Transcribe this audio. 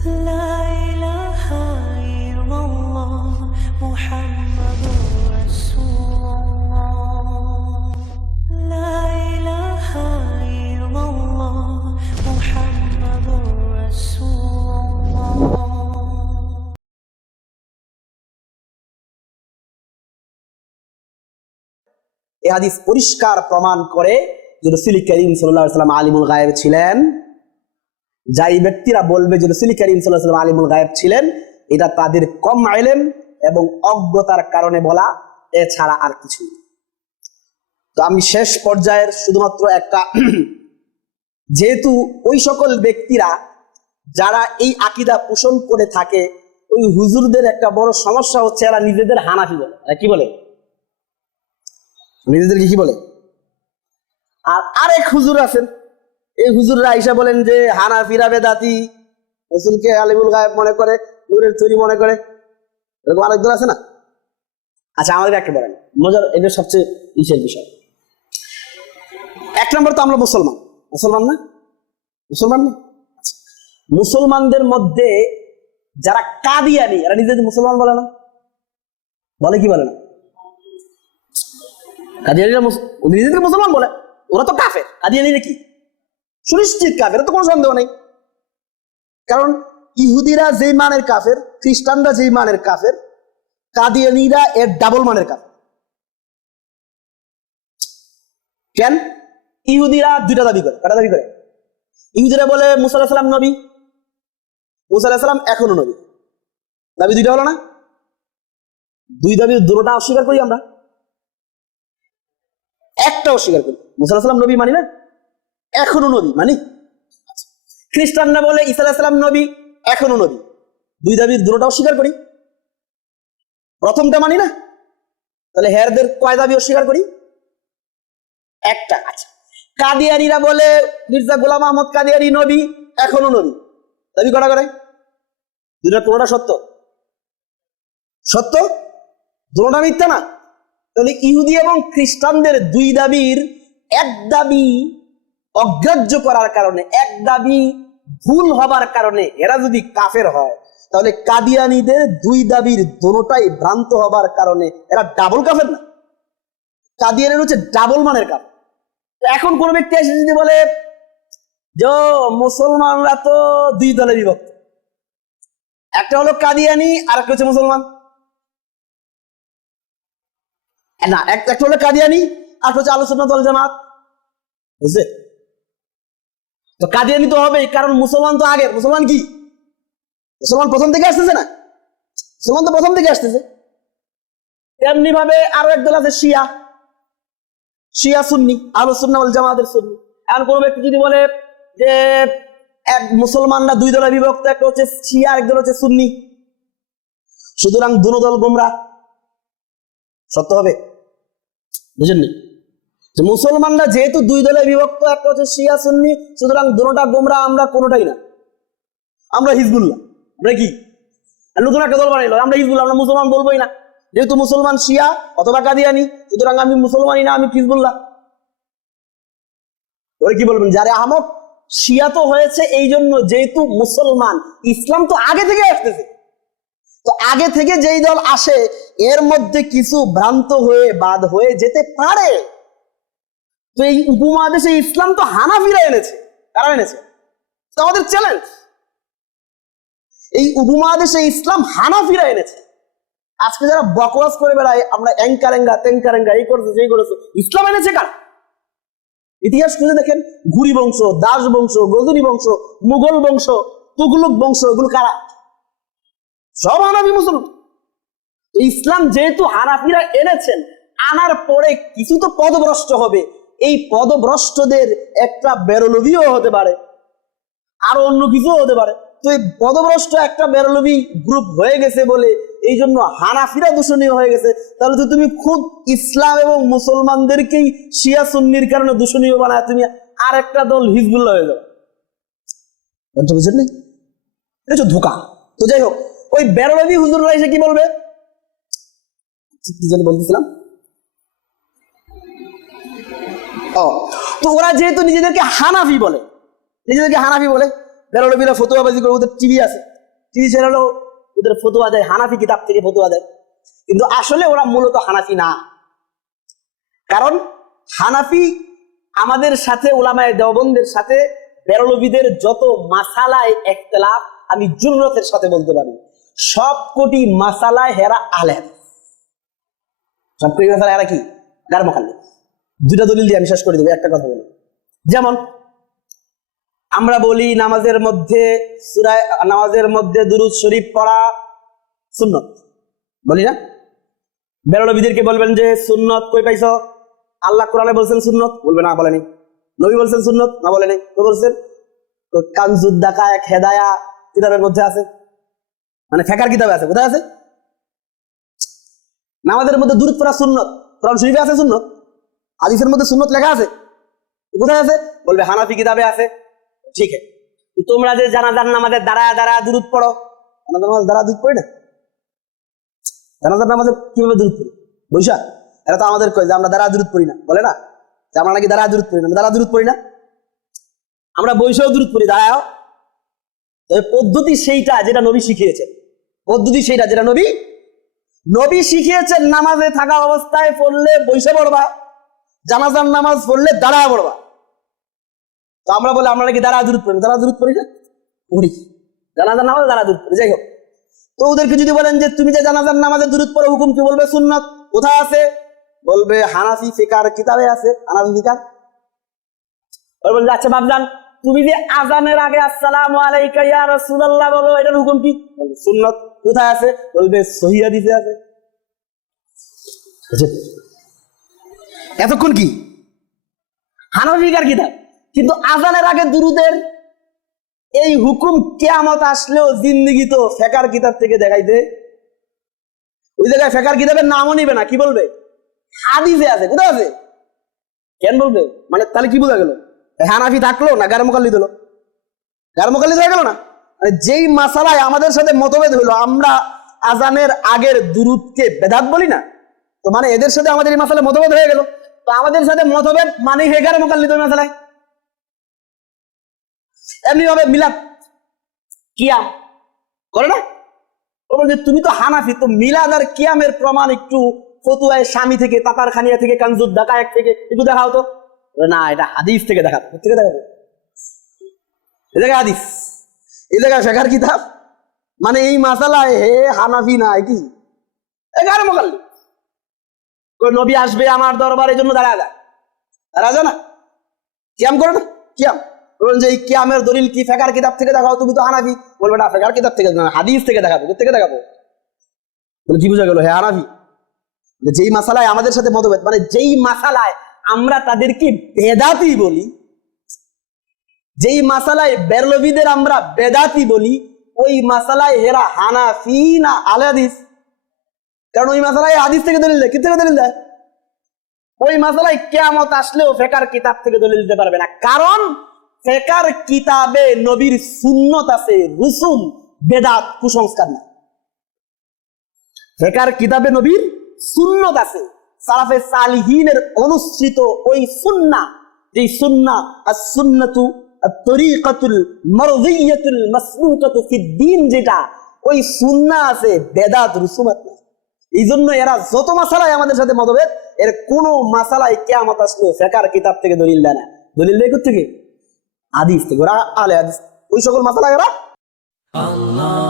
এ হাদিস পরিষ্কার প্রমাণ করে যে রসুল করিম সাল্লাহ সাল্লাম আলিমুল গায়েব ছিলেন। যাই ব্যক্তিরা বলবে যে রসুল করিম সাল্লাহ আলিমুল গায়েব ছিলেন, এটা তাদের কম আইলেম এবং অজ্ঞতার কারণে বলা এছাড়া আর কিছু তো আমি শেষ পর্যায়ের শুধুমাত্র একটা যেহেতু ওই সকল ব্যক্তিরা যারা এই আকিদা পোষণ করে থাকে, ওই হুজুরদের একটা বড় সমস্যা হচ্ছে এরা নিজেদের হানাফি বলে। কি বলে? নিজেদেরকে কি বলে? আর আরেক হুজুর আছেন এই হুজুররা আইসা বলেন যে হানাফিরা বেদাতি, রসুলকে আলিমুল গায়েব মনে করে, নূরের তৈরি মনে করে। এরকম আরেক আছে না? আচ্ছা আমাদের একটা বলেন। মজার, এটা সবচেয়ে ইসের বিষয়। এক নম্বর তো আমরা মুসলমান। মুসলমান না? মুসলমান না? আচ্ছা। মুসলমানদের মধ্যে যারা কাদিয়ানি, এরা নিজেদের মুসলমান বলে না? বলে কি বলে না? কাদিয়ানিরা নিজেদের মুসলমান বলে। ওরা তো কাফের। কাদিয়ানিরা কি? সুনিশ্চিত কাফের তো কোনো সন্দেহ নেই। কারণ ইহুদিরা যেই মানের কাফের, খ্রিস্টানরা যেই মানের কাফের, কাদিয়ানিরা এর ডাবল মানের কাফের। কেন? ইহুদিরা দুইটা দাবি করে কটা দাবি করে? ইহুদিরা বলে, মুসা আলাহিসাল্লাম নবী, মুসা আলাহিসাল্লাম এখনও নবী। দাবি দুইটা হলো না? দুই দাবি দুটোটা অস্বীকার করি আমরা। একটা অস্বীকার করি। মুসা আলাহিসাল্লাম নবী মানি না? এখনও নবী, মানি। খ্রিস্টানরা বলে ইসা নবী, এখনও নবী। দুই দাবির দুটোটা অস্বীকার করি। প্রথমটা মানি না? তাহলে হেরদের কয় দাবি অস্বীকার করি? একটা আচ্ছা কাদিয়ানিরা বলে মির্জা গোলাম আহমদ কাদিয়ানি নবী, এখনও নবী। দাবি করা করে? দুটা কোনোটা সত্য? সত্য? দুটোটা মিথ্যা না? তাহলে ইহুদি এবং খ্রিস্টানদের দুই দাবির এক দাবি অগ্রাহ্য করার কারণে, এক দাবি ভুল হবার কারণে এরা যদি কাফের হয়, তাহলে কাদিয়ানিদের দুই দাবির দোনোটাই ভ্রান্ত হবার কারণে এরা ডাবল কাফের না। কাদিয়ানের হচ্ছে ডাবল মানের কাফের। এখন কোন ব্যক্তি এসে যদি বলে, যে মুসলমানরা তো দুই দলে বিভক্ত। একটা হলো কাদিয়ানি আর একটা হচ্ছে মুসলমান। না এক- একটা হলো কাদিয়ানি, আর হচ্ছে আলোচনা দল জামাত। বুঝছে তো কাদিয়ানি তো হবেই কারণ মুসলমান তো আগের। মুসলমান কি? মুসলমান প্রথম থেকে আসতেছে না? মুসলমান তো প্রথম থেকে আসতেছে। তেমনি ভাবে আরও একদল আছে শিয়া। শিয়া সুন্নি আলো সুন্না বল জামাতের সুন্নি। এখন কোনো ব্যক্তি যদি বলে যে এক মুসলমানরা দুই দলে বিভক্ত, একটা হচ্ছে শিয়া আরেকদল হচ্ছে সুন্নি। সুতরাং দুনো দল গোমরা। সত্য হবে? বুঝেননি? যে মুসলমানরা যেহেতু দুই দলে বিভক্ত, একটা হচ্ছে শিয়া, সুন্নি, সুতরাং দুটোটা গোমরা আমরা কোনোটাই না। আমরা হিজবুল্লাহ। আমরা কি? নতুন একটা দল বানাইলো আমরা হিজবুল্লাহ, আমরা মুসলমান বলবোই না। যেহেতু মুসলমান শিয়া, অথবা কাদিয়ানি, সুতরাং আমি মুসলমানই না, আমি হিজবুল্লাহ। ওরা কি বলবেন? যারে আহমক, শিয়া তো হয়েছে এই জন্য যেহেতু মুসলমান, ইসলাম তো আগে থেকে আসতেছে। তো আগে থেকে যেই দল আসে, এর মধ্যে কিছু ভ্রান্ত হয়ে বাদ হয়ে যেতে পারে। তো এই উপমহাদেশে ইসলাম তো হানাফিরা এনেছে। কারা এনেছে? আমাদের চ্যালেঞ্জ এই উপমহাদেশে ইসলাম হানাফিরা এনেছে। আজকে যারা বকওয়াস করে বেড়ায়, আমরা অ্যাঙ্কারেঙ্গা তেঙ্কারেঙ্গা, এই করেছে, সেই করেছে। ইসলাম এনেছে কারা? ইতিহাস খুঁজে দেখেন, ঘুরি বংশ, দাস বংশ গজুরি বংশ, মুঘল বংশ, তুগলুক বংশ, এগুলো কারা? সব হানাফি মুসলমান। ইসলাম যেহেতু হানাফিরা এনেছেন, আনার পরে কিছু তো পদভ্রষ্ট হবে। এই পদভ্রষ্টদের একটা বেরলভিও হতে পারে, আরও অন্য কিছু হতে পারে। তো এই পদভ্রষ্ট একটা বেরলভি গ্রুপ হয়ে গেছে বলে এই জন্য হানাফিরা দূষণীয় হয়ে গেছে। তাহলে তো তুমি খুব ইসলাম এবং মুসলমানদেরকেই শিয়া সুন্নির কারণে দূষণীয় বানায়, তুমি আর একটা দল হিজবুল্লাহ হয়ে যাবে বুঝতে বুঝছেন নি? এটা ধোকা। তো যাই হোক, ওই বেরলভি হুজুররা এসে কি বলবে? কি যেন বলতেছিলাম? তো ওরা যেহেতু নিজেদেরকে হানাফি বলে, নিজেদেরকে হানাফি বলে বেরোলবিরা ফতুয়াবাজি করে ওদের টিভি আছে। টিভি চ্যানেলও ওদের ফতুয়া দেয়, হানাফি কিতাব থেকে ফতুয়া দেয়। কিন্তু আসলে ওরা মূলত হানাফি না। কারণ হানাফি আমাদের সাথে ওলামায় দেওবন্দের সাথে বেরলবিদের যত মাসালায় একতলাপ আমি জুররতের সাথে বলতে পারি। সব কোটি মাসালায় হেরা আহলে। সব কোটি মাসালা হেরা কি? গার দুটা দলিল দিয়ে আমি শেষ করে দেবো, একটা কথা বলি। যেমন, আমরা বলি নামাজের মধ্যে সূরায় নামাজের মধ্যে দুরুদ শরীফ পড়া সুন্নত। বলি না? বেরলবিদেরকে বলবেন যে, সুন্নত কই পাইছো? আল্লাহ কোরআনে বলছেন, সুন্নত? বলবে, না, বলেনি। নবী বলছেন, সুন্নত? না, বলেনি। কে বলছেন? কানজুদ্দাকা এক হেদায়া কিতাবের মধ্যে আছে। মানে ফেকার কিতাবে আছে, কোথায় আছে? নামাজের মধ্যে দূরত পড়া সুন্নত। কোরআন শরীফে আছে সুন্নত? হাদিসের মধ্যে সুন্নত লেখা আছে? কোথায় আছে? বলবে, হানাফি কিতাবে আছে। ঠিক আছে। তোমরা যে জানাজার নামাজের দাঁড়ায় দাঁড়ায় দূরত পড়ো, জানাজার নামাজ দাঁড়া দূর পড়ি না? জানাজার কীভাবে দূরত পড়ি? এরা তো আমাদের কয় যে আমরা দাঁড়া দূরত পড়ি না। বলে না? যে আমরা নাকি দাঁড়া দূরত পড়ি না। দাঁড়া দূরত পড়ি না? আমরা বৈশাও দূরত পড়ি তবে পদ্ধতি সেইটা যেটা নবী শিখিয়েছেন। পদ্ধতি সেইটা যেটা নবী নবী শিখিয়েছেন নামাজে থাকা অবস্থায় পড়লে বৈশে পড়বা। জানাজার নামাজ পড়লে দাঁড়া পড়বা তো আমরা বলে, আমরা নাকি দাঁড়া দূরত পড়ি দাঁড়া দূরত পড়ি না? পড়ি। জানাজার নামাজ দাঁড়া দূরত পড়ি, যাই হোক। তো ওদেরকে যদি বলেন যে, তুমি যে জানাজার নামাজে দূরত পড়ে, হুকুম কি বলবে? সুন্নাত কোথায় আছে? বলবে, হানাফি ফিকার কিতাবে আছে। হানাফি ফিকার? ওরা বলবে আচ্ছা বাবজান, তুমি যে আজানের আগে, আসসালাম আলাইকা ইয়া রাসূলুল্লাহ বলো, এটার হুকুম কি? সুন্নাত কোথায় আছে? বলবে, সহি হাদিসে আছে। বুঝেন? এতক্ষণ কি? হানাফি ফিকার কিতাব। কিন্তু আজানের আগে দুরুদের এই হুকুম কেয়ামত আসলেও জিন্দিগি তো ফেকার কিতাব থেকে দেখাইতে। ওই জায়গায় ফেকার কিতাবের নামও নিবে না, কি বলবে? হাদিসে আছে, কোথায় আছে? কেন বলবে? মানে তাহলে কি বোঝা গেল? হানাফি থাকল না গারমকাল্লি দিল গারমকাল্লি হয়ে গেল না? মানে যেই মাসালায় আমাদের সাথে মতভেদ হইল আমরা আজানের আগের দুরুদকে বেদাত বলি না? তো মানে এদের সাথে আমাদের এই মাসালে মতভেদ হয়ে গেল। আমাদের সাথে মতভেদ মানে হে গারমকাল্লি ওই মাসালায় এমনি ভাবে মিলাদ। কিয়াম করে না? বলছে, তুমি তো হানাফি, তো মিলাদ আর কিয়ামের প্রমাণ একটু ফতুয়ায় স্বামী থেকে তাতার খানিয়া থেকে, কানজুদ ডাকায়েক থেকে একটু দেখাও তো। না, এটা হাদিস থেকে কোথা থেকে দেখাবো। এ জায়গায় হাদিস। এই জায়গায় শেখার কিতাব। মানে এই মাসালায় হে হানাফি না কি? এগারো মোকাল্লি নবী আসবে আমার দরবারের জন্য, দাঁড়া যায় দাঁড়া যায় না। কিয়াম করো না, কিয়াম। বলবেন যে কিয়ামের দলিল কি, ফেকার কিতাব থেকে দেখাও? তুমি তো হানাফি। বলবে না, ফেকার কিতাব থেকে না, হাদিস থেকে দেখাবো থেকে দেখাবো? কি বোঝা গেল? হ্যাঁ হানাফি যেই মাসালায় আমাদের সাথে মতভেদ মানে যেই মাসালায় আমরা তাদেরকে বেদাতি বলি, যেই মাসালায় বেরলবিদের আমরা বেদাতি বলি, ওই মাসালায় এরা হানাফি না আলে হাদিস কারণ ওই মাসালায় হাদিস থেকে দলিল দেয়। কি থেকে দলিল দেয়? ওই মাসালায় কেয়ামত আসলেও ফেকার কিতাব থেকে দলিল দিতে পারবে না। কারণ ফেকার কিতাবে নবীর সুন্নত আছে, রুসুম, বেদাত, কুসংস্কার না। ফেকার কিতাবে নবীর সুন্নত আছে। সালাফে সালিহিনের অনুসৃত ওই সুন্না, যেই সুন্না আর সুন্নাতু তরিকাতুল মারদিয়াতুল মাসলুকাতু ফিদ্দিন যেটা, ওই সুন্না আছে, বেদাত রুসুমাত না এই জন্য এরা যত মাসালায় আমাদের সাথে মতভেদ, এর কোন মাসালায় কেয়ামত আসলো ফেকার কিতাব থেকে দলিল দেয় না। দলিল দেয় থেকে আদিস থেকে। ওরা আলে আদিস ওই সকল মাসালা এরা Allah